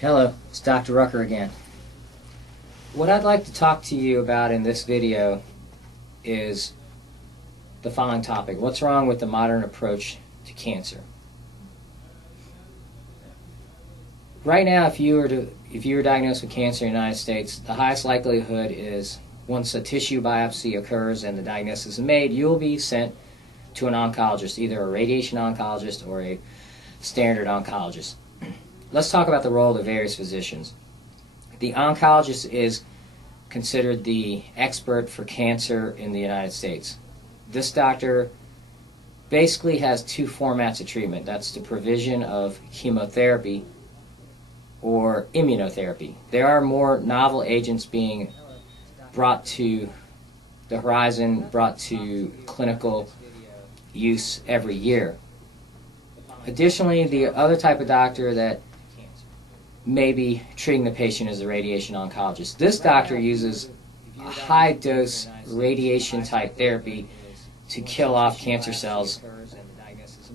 Hello, it's Dr. Rucker again. What I'd like to talk to you about in this video is the following topic. What's wrong with the modern approach to cancer? Right now, if you were diagnosed with cancer in the United States, the highest likelihood is once a tissue biopsy occurs and the diagnosis is made, you'll be sent to an oncologist, either a radiation oncologist or a standard oncologist. Let's talk about the role of the various physicians. The oncologist is considered the expert for cancer in the United States. This doctor basically has two formats of treatment. That's the provision of chemotherapy or immunotherapy. There are more novel agents being brought to the horizon, brought to clinical use every year. Additionally, the other type of doctor that may be treating the patient is a radiation oncologist. This doctor uses a high-dose radiation-type therapy to kill off cancer cells.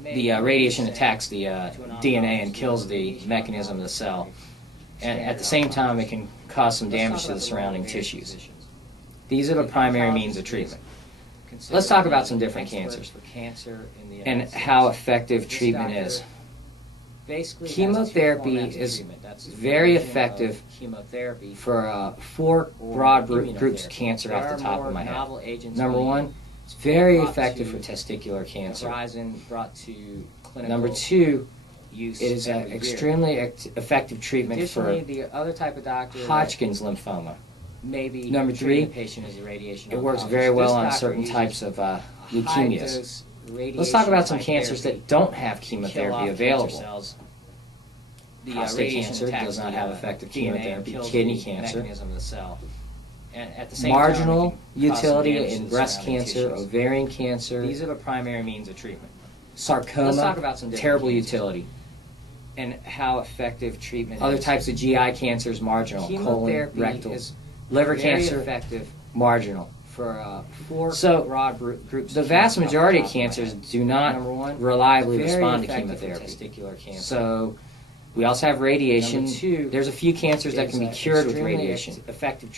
The radiation attacks the DNA and kills the mechanism of the cell. And at the same time, it can cause some damage to the surrounding tissues. These are the primary means of treatment. Let's talk about some different cancers and how effective treatment is. Chemotherapy is very effective for four broad groups of cancer off the top of my head. Number one, it's very effective for testicular cancer. Number two, it is an extremely effective treatment for Hodgkin's lymphoma. Number three, it works very well on certain types of leukemias. Let's talk about some cancers that don't have chemotherapy available. Prostate cancer does not have effective chemotherapy. Kidney cancer. Marginal utility in breast cancer, ovarian cancer. These are the primary means of treatment. Sarcoma, let's talk about some terrible utility. And how effective treatment is. Other types of GI cancers, marginal. Colon, rectal. Liver cancer, effective, marginal. For four broad groups. The vast majority of cancers do not reliably respond to chemotherapy. Testicular cancer. So we also have radiation. There's a few cancers that can be cured with radiation.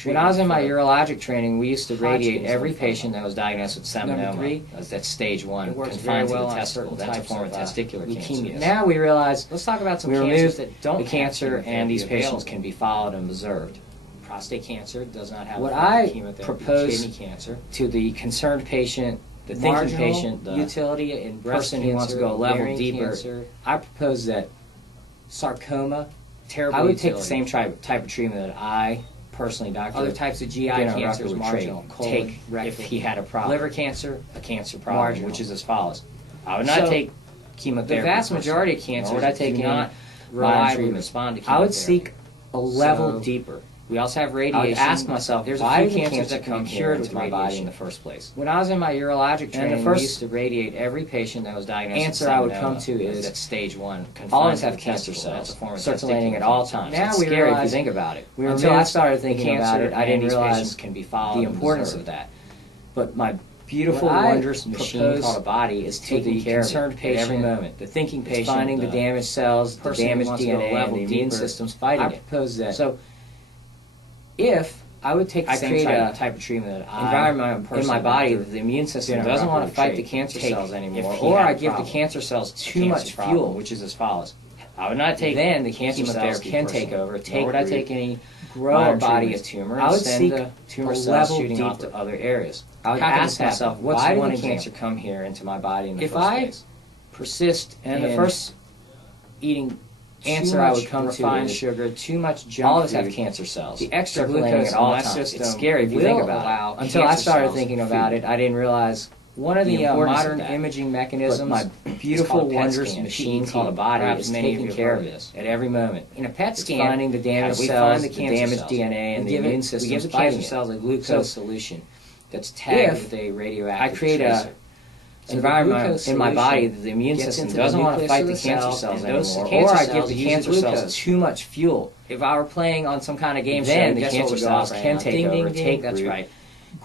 When I was in my urologic training, we used to radiate every patient that was diagnosed with seminoma. That's stage 1, confined to the testicle. That's a form of testicular cancer. Now we realize, let's talk about some cancers that don't the cancer, and these patients can be followed and observed. Prostate cancer does not have chemotherapy. Propose kidney cancer to the concerned patient, the thinking patient, the utility in person who wants to go a level deeper. I propose that sarcoma, terrible I would take the same type of treatment that I personally, Dr. Other types of GI cancers, marginal, take if he had a problem. Liver cancer, a cancer problem, marginal, which is as follows. I would not take chemotherapy. The vast majority of cancers would I take not reliably respond to chemotherapy. I would seek a level deeper. We also have radiation. I would ask myself, there's a few cancers that can be cured with my body in the first place. When I was in my urologic training, we used to radiate every patient that was diagnosed with seminoma. Answer I would come to is that stage 1. All of us have cancer cells circulating at all times. Now it's scary if you think about it. Until I started thinking about it, I didn't realize the importance of that. But my beautiful, wondrous machine called a body is taking care of it at every moment. The thinking patient, finding the damaged cells, the damaged DNA, and the immune system's fighting it. I propose that. So, if I would take the same type of treatment that environment in my body that the immune system doesn't want to fight the cancer cells anymore, or I give the cancer cells too much fuel, which is as follows. I would not take then the cancer cells can take over. Nor would I take any grow a body of tumor. I would send the tumor cells shooting off to other areas. I would ask myself, why did the cancer come here into my body in the first place? If I persist in the first eating answer I would come to refined sugar, too much junk all of us have cancer cells. The extra glucose at all times. It's scary if you think about it. Until I started thinking about it, I didn't realize one of the modern imaging mechanisms, my beautiful, wondrous machine called a body, is taking care of this at every moment. In a PET scan, finding the damaged cells, the damaged DNA, and the immune system. We give the cancer cells a glucose solution that's tagged with a radioactive. I create a environment in my body that the immune system doesn't want to fight the cancer cells anymore, or I give the cancer cells too much fuel. If I were playing on some kind of game show, then the cancer cells can take over, take root,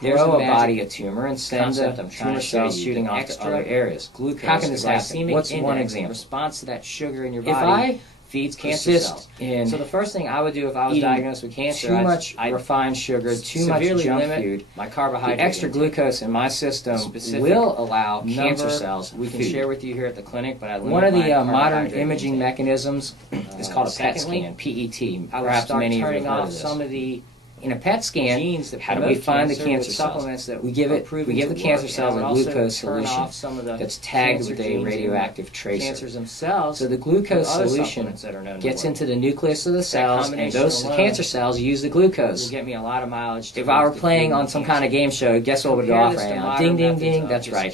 grow a body of tumor, and send the tumor cells shooting off to other areas. How can this happen? What's one example? Response to that sugar in your body. If I feeds cancer cells. So the first thing I would do if I was diagnosed with cancer, too much refined sugar, too much junk food, my carbohydrate, the extra glucose in my system will allow cancer cells. We can share with you here at the clinic, but I limit one of the modern imaging mechanisms is called a PET scan, PET. Perhaps many of you have heard of this. Some of the in a PET scan, how do we find the cancer cells? We give the cancer cells a glucose solution that's tagged with a radioactive tracer. So the glucose solution gets into the nucleus of the cells, and those cancer cells use the glucose. If I were playing on some kind of game show, guess what would go off right now? Ding, ding, ding. That's right.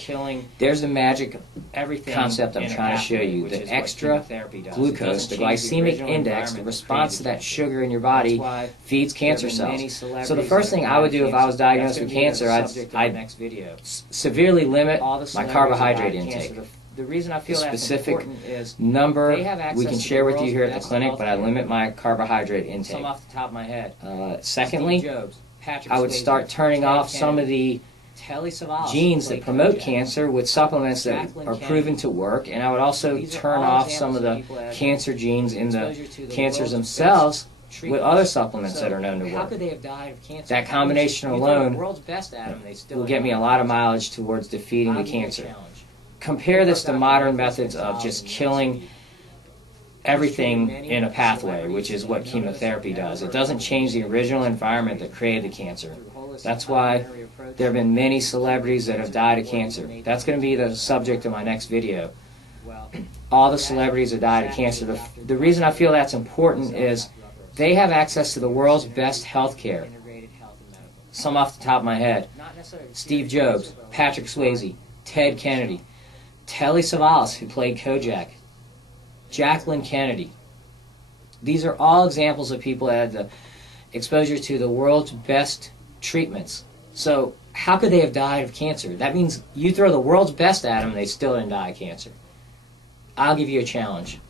There's the magic concept I'm trying to show you. The extra glucose, the glycemic index, the response to that sugar in your body feeds cancer cells. So the first thing I would do if I was diagnosed with cancer, I'd severely limit my carbohydrate intake. The reason I feel that's important is number we can share with you here at the clinic, but I limit my carbohydrate intake. Some off the top of my head. Secondly, I would start turning off some of the genes that promote cancer with supplements that are proven to work, and I would also turn off some of the cancer genes in the cancers themselves with other supplements that are known to work. How could they have died of cancer? That combination alone will get me a lot of mileage towards defeating the cancer. Compare this to modern methods of just killing everything in a pathway, which is what chemotherapy does. It doesn't change the original environment that created the cancer. That's why there have been many celebrities that have died of cancer. That's going to be the subject of my next video. All the celebrities that died of cancer. The reason I feel that's important is they have access to the world's best health care. Some off the top of my head. Steve Jobs, Patrick Swayze, Ted Kennedy, Telly Savalas, who played Kojak, Jacqueline Kennedy. These are all examples of people that had the exposure to the world's best treatments. So how could they have died of cancer? That means you throw the world's best at them, they still didn't die of cancer. I'll give you a challenge.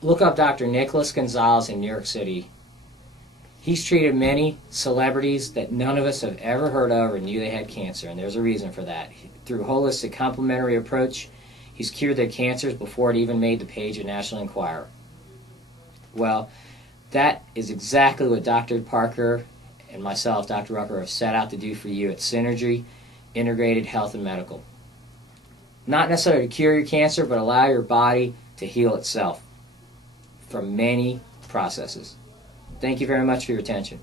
Look up Dr. Nicholas Gonzalez in New York City. He's treated many celebrities that none of us have ever heard of or knew they had cancer, and there's a reason for that. Through holistic complementary approach, he's cured their cancers before it even made the page of National Enquirer. Well, that is exactly what Dr. Parker and myself, Dr. Rucker, have set out to do for you at Synergy Integrated Health and Medical. Not necessarily to cure your cancer, but allow your body to heal itself from many processes. Thank you very much for your attention.